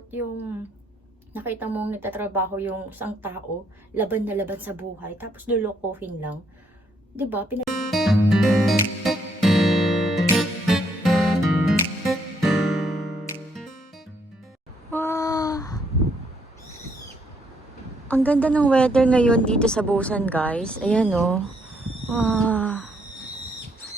nakakatakot yung nakita mong nagtatrabaho yung isang tao, laban na laban sa buhay, tapos lulukohin lang. 'Di ba? Wow! Ang ganda ng weather ngayon dito sa Busan, guys. Ayan, oh. Wow!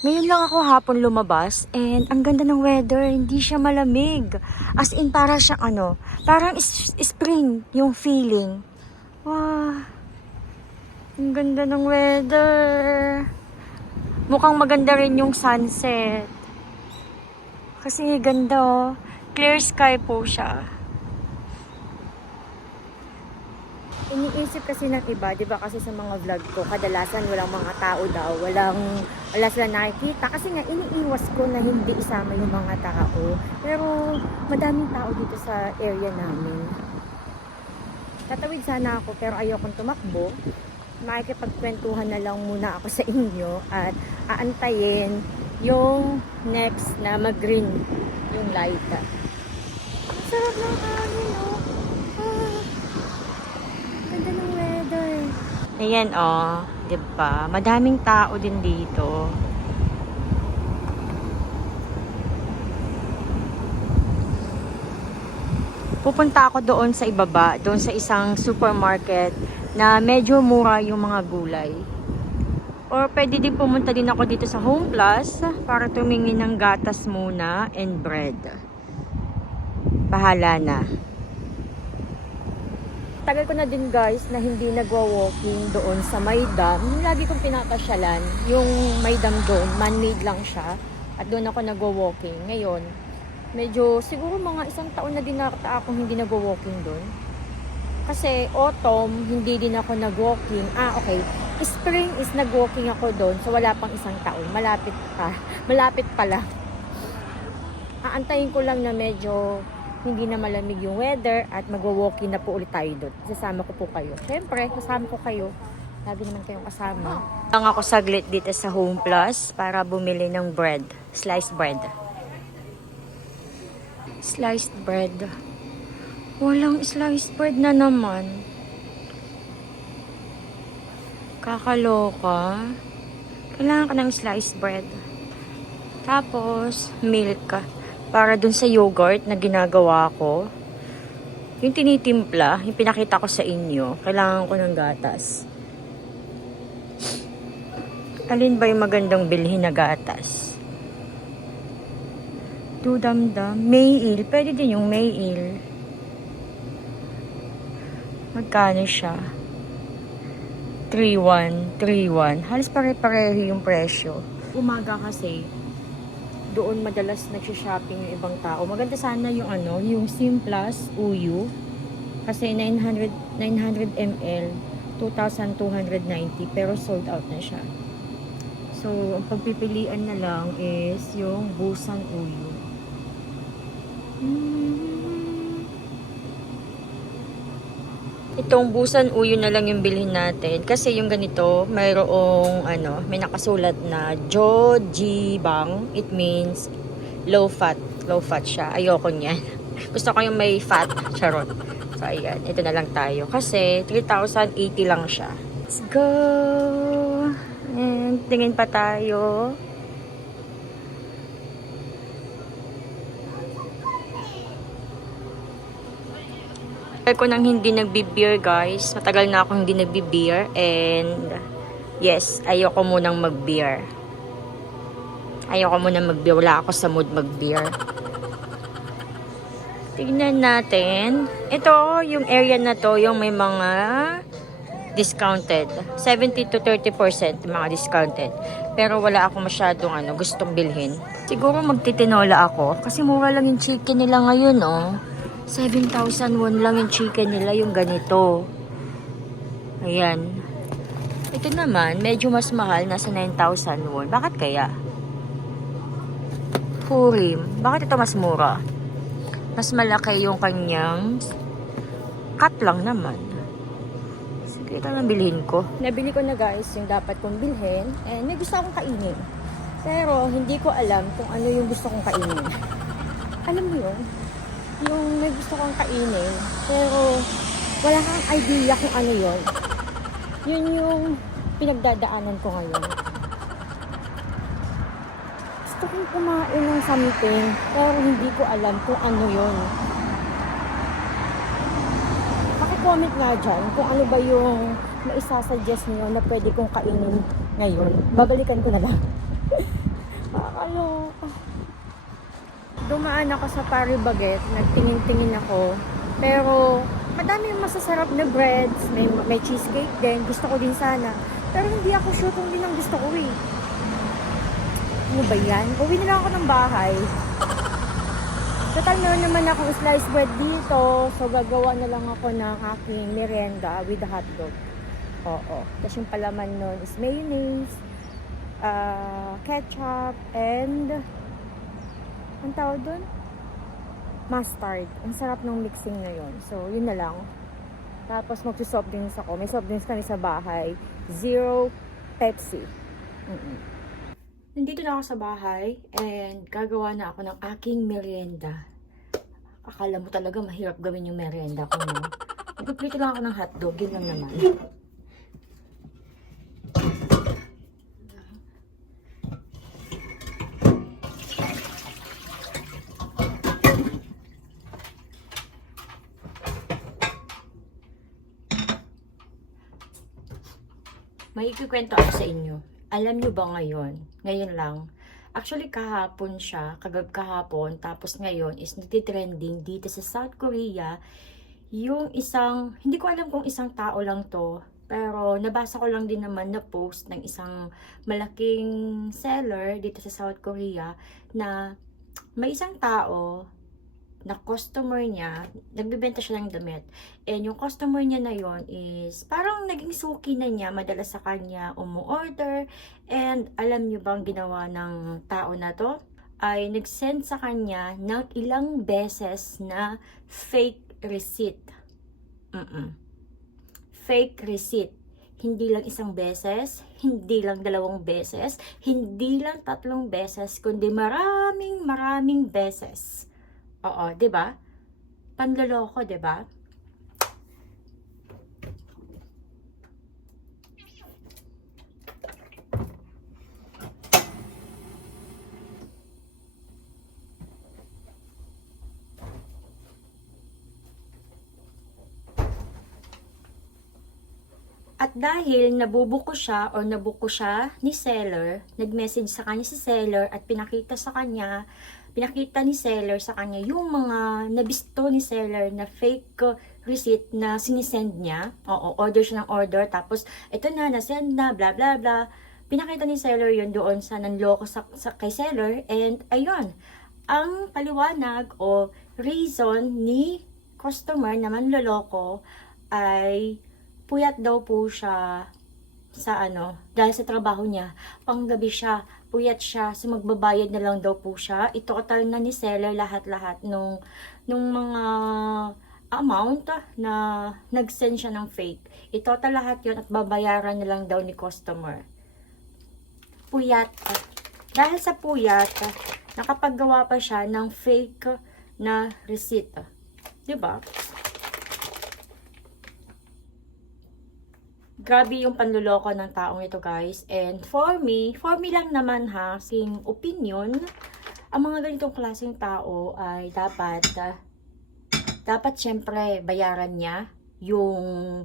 Ngayon lang ako hapon lumabas and ang ganda ng weather, hindi siya malamig. As in, para siyang parang spring yung feeling. Wow! Ang ganda ng weather. Mukhang maganda rin yung sunset. Kasi ganda, oh. Clear sky po siya. Iniisip kasi ng iba, di ba, kasi sa mga vlog ko, kadalasan walang mga tao daw, wala sila nakikita. Kasi nga, iniiwas ko na hindi isama yung mga tao. Pero, madaming tao dito sa area namin. Tatawid sana ako, pero ayokong tumakbo. Makikipagkwentuhan na lang muna ako sa inyo at aantayin yung next na mag-green yung light. Ang sarap ng hangin, oh. Ganda ng weather. Ayan, oh. Diba? Madaming tao din dito. Pupunta ako doon sa ibaba, doon sa isang supermarket na medyo mura yung mga gulay. Or pwede din pumunta din ako dito sa Home Plus para tumingin ng gatas muna and bread. Bahala na. Tagal ko na din, guys, na hindi nagwa-walking doon sa Maydam. Yung lagi kong pinapasyalan, yung Maydam doon, man-made lang siya. At doon ako nagwa-walking. Ngayon, medyo siguro mga isang taon na din akong hindi nagwa-walking doon. Kasi autumn, hindi din ako nag-walking. Okay. Spring is nag-walking ako doon. So wala pang isang taon. Malapit pa. Malapit pa lang. Aantayin ko lang na medyo hindi na malamig yung weather at magwa-walking na po ulit tayo doon. Sasama ko po kayo. Siyempre, kasama ko kayo. Lagi naman kayong kasama. Lang ako saglit dito sa Home Plus para bumili ng bread. Sliced bread. Sliced bread. Walang sliced bread na naman. Kakaloka. Kailangan ka ng sliced bread. Tapos, milk. Para dun sa yogurt na ginagawa ko. Yung tinitimpla, yung pinakita ko sa inyo. Kailangan ko ng gatas. Alin ba yung magandang bilhin na gatas? Dudamdam. Mail. Pwede din yung mail. Magkano siya? 3.1. 3.1. Halos pare-pareho yung presyo. Umaga kasi, doon madalas nagsha-shopping yung ibang tao. Maganda sana yung yung Simplas Uyu. Kasi 900 ml, 2,290. Pero sold out na siya. So, ang pagpipilian na lang is yung Busan Uyu. Itong Busan Uyu na lang yung bilhin natin. Kasi yung ganito, mayroong may nakasulat na Jojibang. It means low fat. Low fat siya. Ayoko niyan. Gusto ko yung may fat. Charot. So, ayan. Ito na lang tayo. Kasi 3,080 lang siya. Let's go! And tingin pa tayo. Tagal ko nang hindi nagbi-beer, guys. Matagal na akong hindi nagbi-beer. And yes, ayoko munang mag-beer. Ayoko munang mag-beer. Wala ako sa mood mag-beer. Tignan natin. Ito, yung area na to, yung may mga discounted. 70 to 30% mga discounted. Pero wala ako masyadong gustong bilhin. Siguro magtitinola ako. Kasi mura lang yung chicken nila ngayon, oh. 7,000 won lang yung chicken nila, yung ganito. Ayan. Ito naman, medyo mas mahal, nasa 9,000 won. Bakit kaya? Furim. Bakit ito mas mura? Mas malaki yung kanyang cut lang naman. Sige, ito na bilhin ko. Nabili ko na, guys, yung dapat kong bilhin. And may gusto akong kainin. Pero hindi ko alam kung ano yung gusto kong kainin. Alam mo yun? yung may gusto kang kainin, pero wala kang idea kung ano yon. Yun yung pinagdadaanan ko ngayon. Gusto kong kumain ng something, pero hindi ko alam kung ano yon. Paki-comment nga dyan kung ano ba yung maisasuggest niyo na pwede kong kainin ngayon. Babalikan ko na lang. Nakakaloka. Dumaan ako sa Paris Baguette, nagtingin-tingin ako, pero madami yung masasarap na breads, may cheesecake din, gusto ko din sana, pero hindi ako sure kung din ang gusto ko eh. Ano ba yan? Uwi na lang ako ng bahay. Total meron naman akong sliced bread dito, so gagawa na lang ako ng aking merienda with hotdog. Oo. Tapos yung palaman nun is mayonnaise, ketchup, and ang tawag dun? Mustard. Ang sarap ng mixing na yun. So, yun na lang. Tapos magsusoft drinks ako. May soft drinks kami sa bahay. Zero Pepsi. Nandito na ako sa bahay and gagawa na ako ng aking merienda. Akala mo talaga mahirap gawin yung merienda ko, no? Nagpiprito lang ako ng hotdog. Yun lang naman. May ikikwento ako sa inyo. Alam nyo ba ngayon lang, actually kahapon siya, kahapon, tapos ngayon is nagtitrending dito sa South Korea, yung isang, hindi ko alam kung isang tao lang to, pero nabasa ko lang din naman na post ng isang malaking seller dito sa South Korea na may isang tao na customer niya, nagbibenta siya ng damit. And yung customer niya na yon is parang naging suki na niya, madalas sa kanya umu-order. And alam niyo bang ginawa ng tao na to? Ay nag-send sa kanya ng ilang beses na fake receipt. Fake receipt. Hindi lang isang beses, hindi lang dalawang beses, hindi lang tatlong beses, kundi maraming beses. Oo, 'di ba? Panloloko, 'di ba? At dahil nabubuko siya o nabuko siya ni seller, nag-message sa kanya si seller at pinakita ni seller sa kanya yung mga nabisto ni seller na fake receipt na sinisend niya. Oo, order siya ng order, tapos ito na, nasend na, bla bla bla. Pinakita ni seller yun doon sa nanloko kay seller, and ayun, ang paliwanag o reason ni customer na manloloko ay puyat daw po siya sa dahil sa trabaho niya, panggabi siya, puyat siya, so magbabayad na lang daw po siya. I-total na ni seller lahat-lahat nung mga amount na nag-send siya ng fake. I-total lahat yon at babayaran na lang daw ni customer. Puyat. Dahil sa puyat, nakapaggawa pa siya ng fake na receipt. Diba? Grabe yung panluloko ng taong ito, guys. And for me lang naman ha, sing opinion, ang mga ganitong klaseng tao ay dapat syempre bayaran niya yung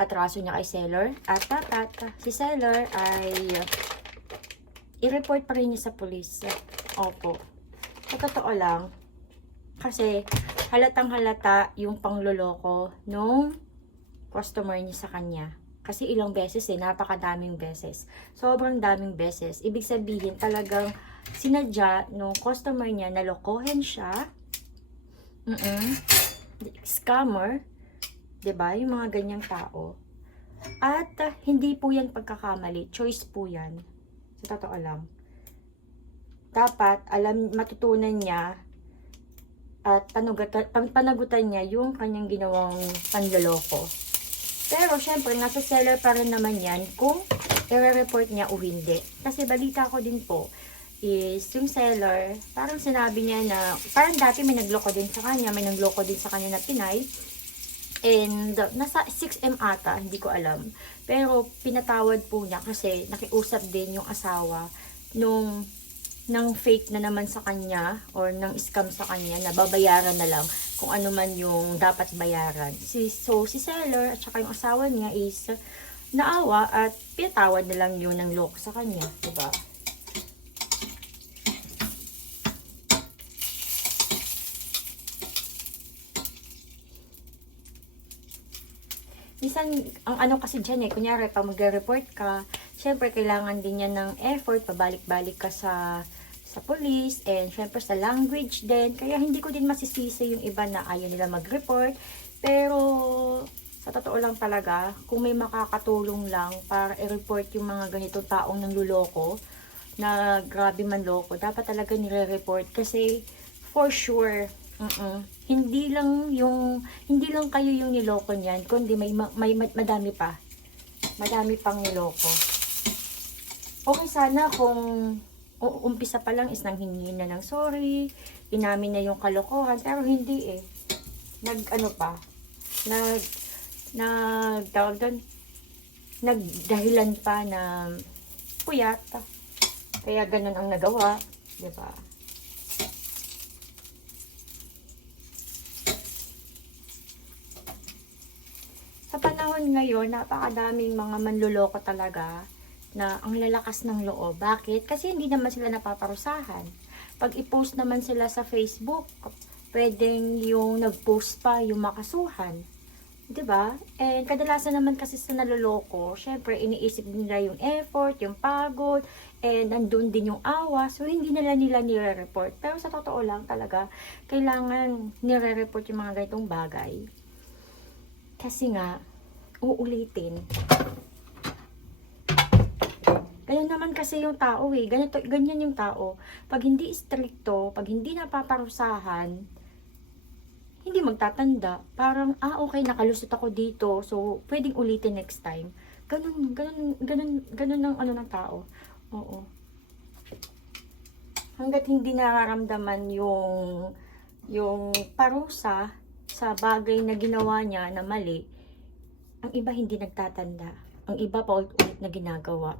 atraso niya kay seller. At dapat si seller ay i-report pa rin niya sa police. Opo. Sa totoo lang, kasi halatang halata yung pangloloko nung customer niya sa kanya. Kasi ilang beses napakadaming beses. Sobrang daming beses. Ibig sabihin talagang sinadya nung customer niya na lokohin siya. Scammer. 'Di ba? Yung mga ganyang tao. At hindi po yan pagkakamali. Choice po yan. Sa totoo lang. Dapat matutunan niya at panagutan niya yung kanyang ginawang panloloko. Pero, syempre, nasa seller pa rin naman yan kung i-report niya o hindi. Kasi balita ko din po, is yung seller, parang sinabi niya na, parang dati may nagloko din sa kanya, may nagloko din sa kanya na Pinay. And nasa 6M ata, hindi ko alam. Pero pinatawad po niya kasi nakiusap din yung asawa nung ng fake na naman sa kanya or ng scam sa kanya na babayaran na lang kung ano man yung dapat bayaran. So si seller at saka yung asawa niya is naawa at pinatawad na lang yun ng loko sa kanya, diba? Minsan, ang ano kasi dyan kunyari, pag magre-report ka, syempre, kailangan din yan ng effort, pabalik-balik ka sa police, and syempre sa language din. Kaya hindi ko din masisisi yung iba na ayaw nila mag-report. Pero, sa totoo lang talaga, kung may makakatulong lang para i-report yung mga ganitong taong nanluloko, na grabe manloko, dapat talaga nire-report. Kasi, for sure, hindi lang kayo yung niloko niyan, kundi may madami pa. Madami pang niloko. Okay sana kung umpisa pa lang is nang hingin na ng sorry, inamin na yung kalokohan, pero hindi tawag doon, nagdahilan pa na puyat. Kaya ganun ang nagawa, 'di ba? Sa panahon ngayon, napakadaming mga manloloko talaga na ang lalakas ng loob. Bakit? Kasi hindi naman sila napaparusahan. Pag i-post naman sila sa Facebook, pwedeng yung nag-post pa yung makasuhan. 'Di ba? And kadalasan naman kasi sa naloloko, syempre iniisip nila yung effort, yung pagod, and nandun din yung awa. So hindi nila nire-report. Pero sa totoo lang talaga, kailangan nire-report yung mga ganitong bagay. Kasi nga, uulitin. Ganyan naman kasi yung tao ganyan yung tao. Pag hindi stricto, pag hindi napaparusahan, hindi magtatanda. Parang, okay, nakalusot ako dito. So, pwedeng ulitin next time. Ganun ang ano ng tao. Oo. Hanggat hindi nararamdaman yung parusa sa bagay na ginawa niya na mali, ang iba hindi nagtatanda. Ang iba pa ulit na ginagawa.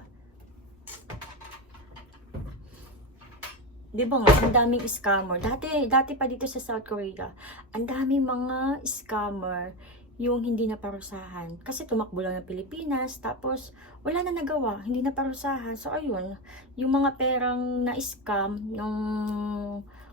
Di ba nga, ang daming scammer. Dati pa dito sa South Korea, ang daming mga scammer yung hindi na parusahan. Kasi tumakbo lang ng Pilipinas, tapos wala na nagawa, hindi na parusahan. So ayun, yung mga perang na-scam,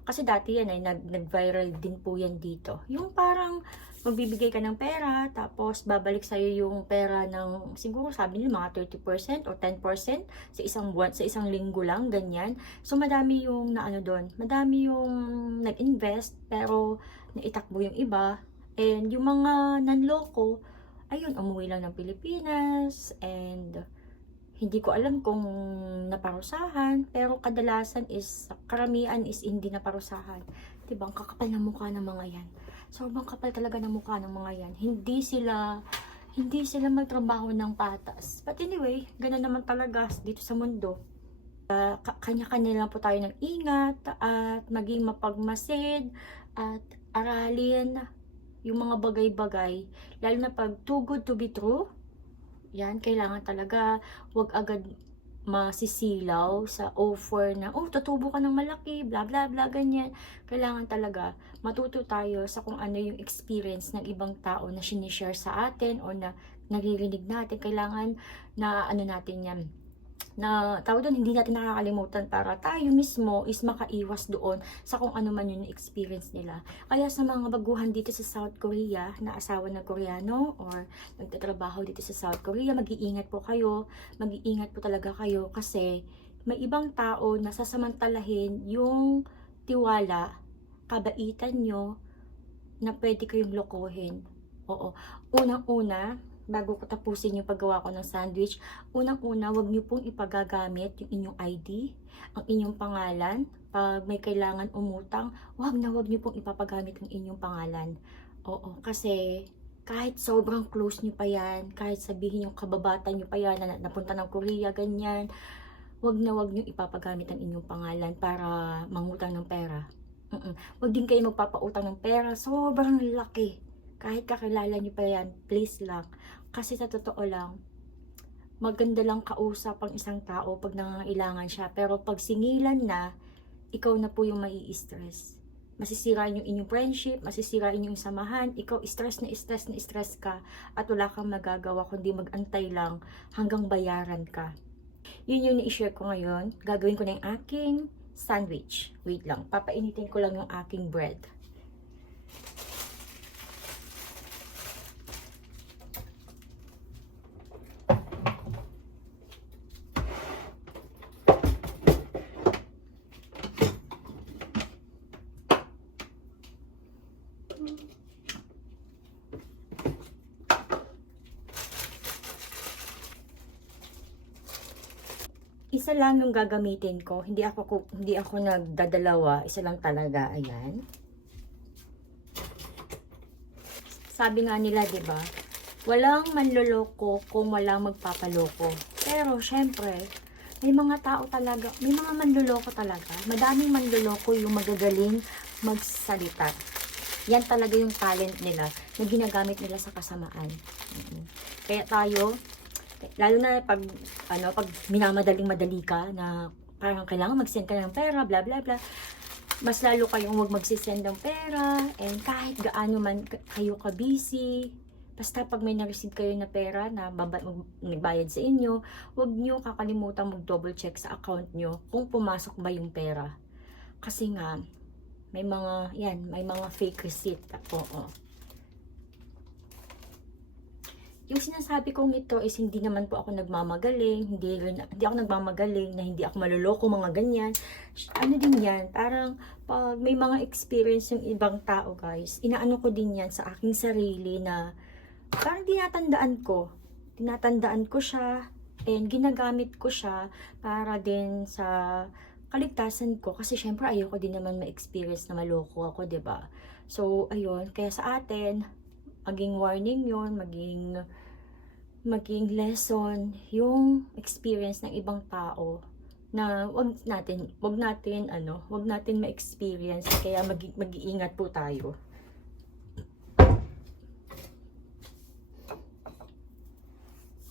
kasi dati yan nag-viral din po yan dito. Yung parang magbibigay ka ng pera, tapos babalik sa'yo yung pera ng, siguro sabi nila mga 30% or 10% sa isang buwan, sa isang linggo lang, ganyan. So madami yung doon, madami yung nag-invest, pero naitakbo yung iba. And yung mga nanloko, ayun, umuwi lang ng Pilipinas, and hindi ko alam kung naparusahan, pero karamihan is hindi naparusahan. Diba, ang kakapal ng mukha ng mga yan. Sobrang kapal talaga ng mukha ng mga yan. Hindi sila magtrabaho ng patas. But anyway, ganun naman talaga dito sa mundo. Kanya-kanya lang po tayo ng ingat, at maging mapagmasid, at aralin yung mga bagay-bagay. Lalo na pag too good to be true, yan, kailangan talaga wag agad masisilaw sa offer na, tutubo ka ng malaki, bla bla bla, ganyan. Kailangan talaga matuto tayo sa kung ano yung experience ng ibang tao na sinishare sa atin o na naririnig natin. Kailangan na natin yan, na tawag doon, hindi natin nakakalimutan para tayo mismo is makaiwas doon sa kung ano man yung experience nila. Kaya sa mga baguhan dito sa South Korea na asawa ng Koreano or nagtatrabaho dito sa South Korea, mag-iingat po kayo, mag-iingat po talaga kayo, kasi may ibang tao na sasamantalahin yung tiwala, kabaitan nyo, na pwede kayong lokohin. Oo, unang-una, bago ko tapusin yung paggawa ko ng sandwich, unang-una, wag niyo pong ipagagamit yung inyong ID, ang inyong pangalan. Pag may kailangan umutang, wag niyo pong ipapagamit ang inyong pangalan. Oo, kasi kahit sobrang close niyo pa yan, kahit sabihin yung kababata niyo pa yan na napunta ng Korea, ganyan, wag na wag niyong ipapagamit ang inyong pangalan para mangutang ng pera. Wag din kayo magpapautang ng pera, sobrang laki. Kahit kakilala niyo pa yan, please lang. Kasi sa totoo lang, maganda lang kausap ang isang tao pag nangangailangan siya. Pero pag singilan na, ikaw na po yung mai-stress. Masisira yung inyong friendship, masisira yung samahan, ikaw stress na stress na stress ka, at wala kang magagawa kundi mag-antay lang hanggang bayaran ka. Yun yung i-share ko ngayon. Gagawin ko na yung aking sandwich. Wait lang, papainitin ko lang yung aking bread. Isa lang yung gagamitin ko. Hindi ako nagdadalawa. Isa lang talaga. Ayan. Sabi nga nila, 'di ba? Walang manloloko kung walang magpapaloko. Pero syempre, may mga tao talaga, may mga manloloko talaga. Madaming manloloko yung magagaling magsalita. Yan talaga yung talent nila na ginagamit nila sa kasamaan. Kaya tayo, lalo na pag minamadaling-madali ka na parang kailangan mag-send ka ng pera, bla bla bla, mas lalo kayong huwag magsisend ng pera, and kahit gaano man kayo ka-busy, basta pag may na-receive kayo na pera na nagbayad sa inyo, huwag nyo kakalimutan mag-double check sa account nyo kung pumasok ba yung pera. Kasi nga, may mga fake receipt. Oo. Yung sinasabi kong ito is hindi naman po ako nagmamagaling, hindi ako nagmamagaling na hindi ako maluloko, mga ganyan. Ano din yan, parang pag may mga experience yung ibang tao, guys, inaano ko din yan sa aking sarili na parang tinatandaan ko siya, and ginagamit ko siya para din sa kaligtasan ko, kasi syempre ayoko din naman ma-experience na maloko ako, 'di ba? So ayun, kaya sa atin maging warning yon, maging lesson yung experience ng ibang tao na wag natin ma-experience, kaya mag-iingat po tayo.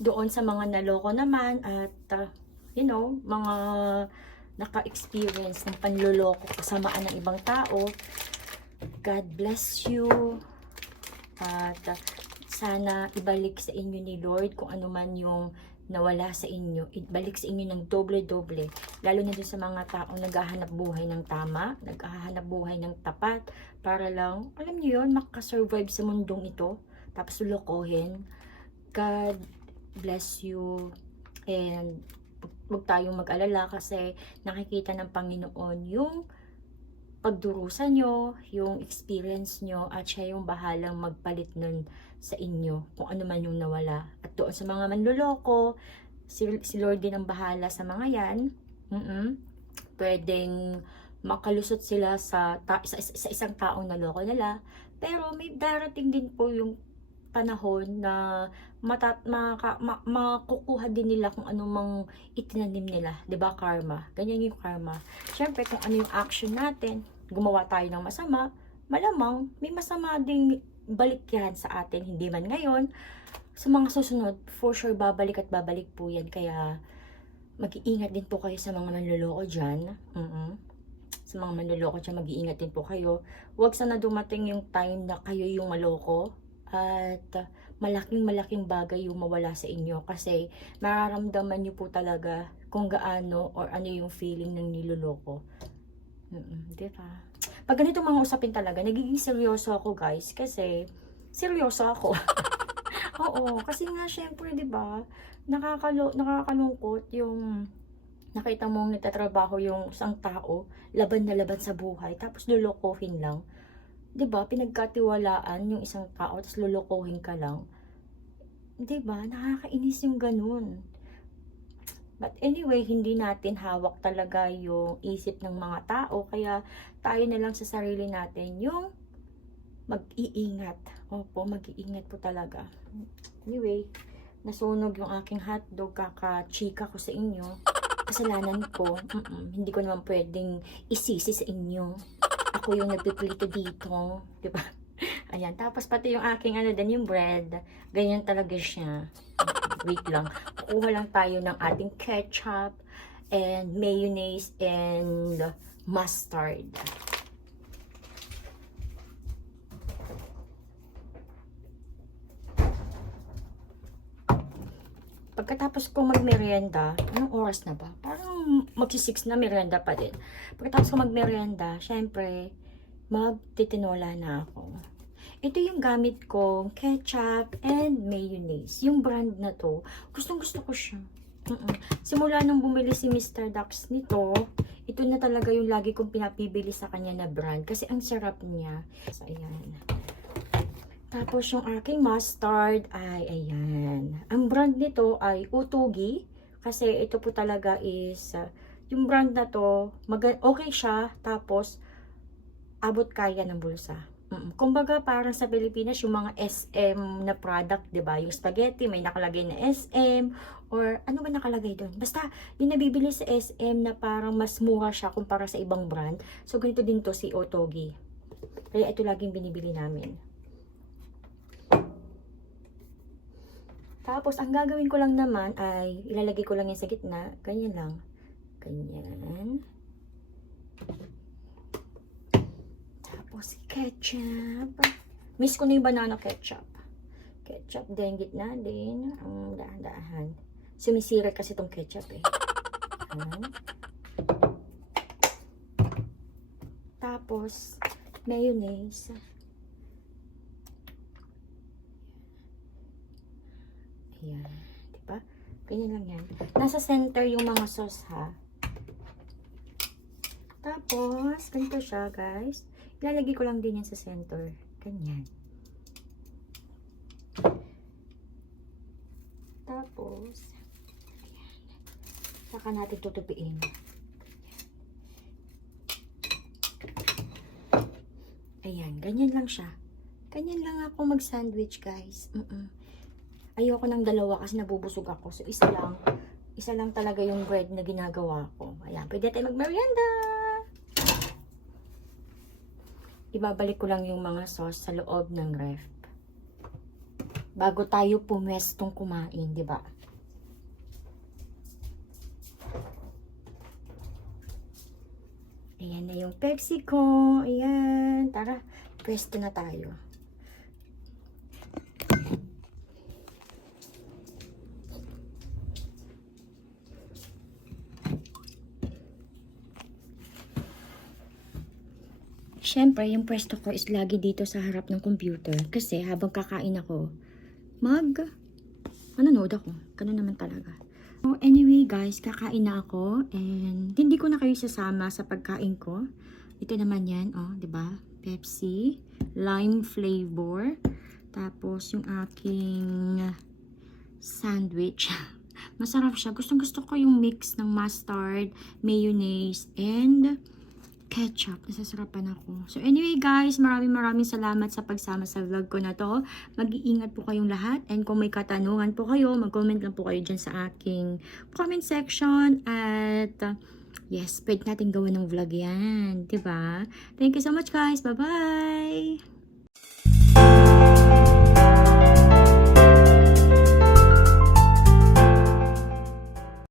Doon sa mga naloko naman at mga naka-experience ng panloloko, kasamaan ng ibang tao, God bless you. At sana ibalik sa inyo ni Lord kung ano man yung nawala sa inyo, ibalik sa inyo ng doble-doble. Lalo na dun sa mga taong naghahanap buhay ng tama, naghahanap buhay ng tapat, para lang, alam niyo yun, makasurvive sa mundong ito, tapos lulokohin. God bless you, and huwag tayong mag-alala kasi nakikita ng Panginoon yung pagdurusa nyo, yung experience nyo, at siya yung bahalang magpalit nun sa inyo kung ano man yung nawala. At doon sa mga manloloko, si Lord din ang bahala sa mga yan. Pwedeng makalusot sila sa isang taong naloko nila, pero may darating din po yung panahon na makukuha din nila kung anumang itinanim nila, 'di ba? Karma. Ganyan yung karma. Syempre, kung ano yung action natin, gumawa tayo ng masama, malamang may masama ding balik yan sa atin, hindi man ngayon, sa mga susunod, for sure babalik at babalik po yan. Kaya mag-iingat din po kayo sa mga manloloko dyan. Sa mga manloloko dyan, mag-iingat din po kayo. Huwag sana dumating yung time na kayo yung maloko at malaking bagay yung mawala sa inyo, kasi mararamdaman nyo po talaga kung gaano or ano yung feeling ng niloloko. Diba? Pag ganito mga usapin talaga, nagiging seryoso ako, guys, kasi seryoso ako. Oo, kasi nga syempre, diba, nakakalungkot yung nakita mong nagtatrabaho yung isang tao, laban na laban sa buhay, tapos lolokohin lang. 'Di ba? Pinagkatiwalaan yung isang tao tapos lolokohin ka lang. 'Di ba? Nakakainis yung ganun. But anyway, hindi natin hawak talaga yung isip ng mga tao, kaya tayo na lang sa sarili natin yung mag-iingat. Opo, mag-iingat po talaga. Anyway, nasunog yung aking hotdog, kaka-chika ko sa inyo. Kasalanan ko. Hindi ko naman pwedeng isisi sa inyo. Ako yung nagpipilito dito. Diba? Ayan. Tapos pati yung aking ano din, yung bread. Ganyan talaga siya. Wait lang. Kukuha lang tayo ng ating ketchup and mayonnaise and mustard. Pagkatapos ko magmerienda, anong oras na ba? Parang magsi-6 na, merienda pa din. Pagkatapos ko magmerienda, syempre, magtitinola na ako. Ito yung gamit ko, ketchup and mayonnaise. Yung brand na to, gustong-gusto ko siya. Simula nung bumili si Mr. Dax nito, ito na talaga yung lagi kong pinapibili sa kanya na brand. Kasi ang sarap niya. So, ayan. Tapos yung aking mustard ay ayan. Ang brand nito ay Utugi. Kasi ito po talaga is, yung brand na to, okay siya. Tapos, abot kaya ng bulsa. Kumbaga parang sa Pilipinas, yung mga SM na product, 'di ba? Yung spaghetti, may nakalagay na SM. Or ano ba nakalagay doon? Basta, yung nabibili sa SM na parang mas mura siya kumpara sa ibang brand. So, ganito din to si Utugi. Kaya ito laging binibili namin. Tapos, ang gagawin ko lang naman ay, ilalagay ko lang yan sa gitna. Ganyan lang. Ganyan. Tapos, ketchup. Miss ko na yung banana ketchup. Ketchup din, gitna din. Ang dahan-dahan. Sumisirit kasi itong ketchup eh. Tapos, mayonnaise. Ayan. Diba? Ganyan lang yan. Nasa center yung mga sauce ha. Tapos, ganito siya guys. Ilalagay ko lang din yan sa center. Ganyan. Tapos, ayan. Saka natin tutupiin. Ayan. Ganyan lang siya. Ganyan lang ako mag-sandwich guys. Ayoko ng dalawa kasi nabubusog ako. So, isa lang talaga yung bread na ginagawa ko. Ayan, pwede tayo mag-merienda. Ibabalik ko lang yung mga sauce sa loob ng ref. Bago tayo pumwestong kumain, di ba? Ayan na yung Pepsi ko. Ayan, tara, pwesto na tayo. Siyempre, yung pwesto ko is lagi dito sa harap ng computer. Kasi habang kakain ako, manonood ako. Ganun naman talaga. So, anyway guys, kakain na ako. And hindi ko na kayo sasama sa pagkain ko. Ito naman yan, oh, di ba? Pepsi, lime flavor. Tapos yung aking sandwich. Masarap siya. Gustong-gusto ko yung mix ng mustard, mayonnaise, and ketchup. Nasasarapan ako. So anyway guys, maraming salamat sa pagsama sa vlog ko na to. Mag-iingat po kayong lahat. And kung may katanungan po kayo, mag-comment lang po kayo dyan sa aking comment section. At yes, pwede natin gawin ng vlog yan. Diba? Thank you so much guys. Bye-bye!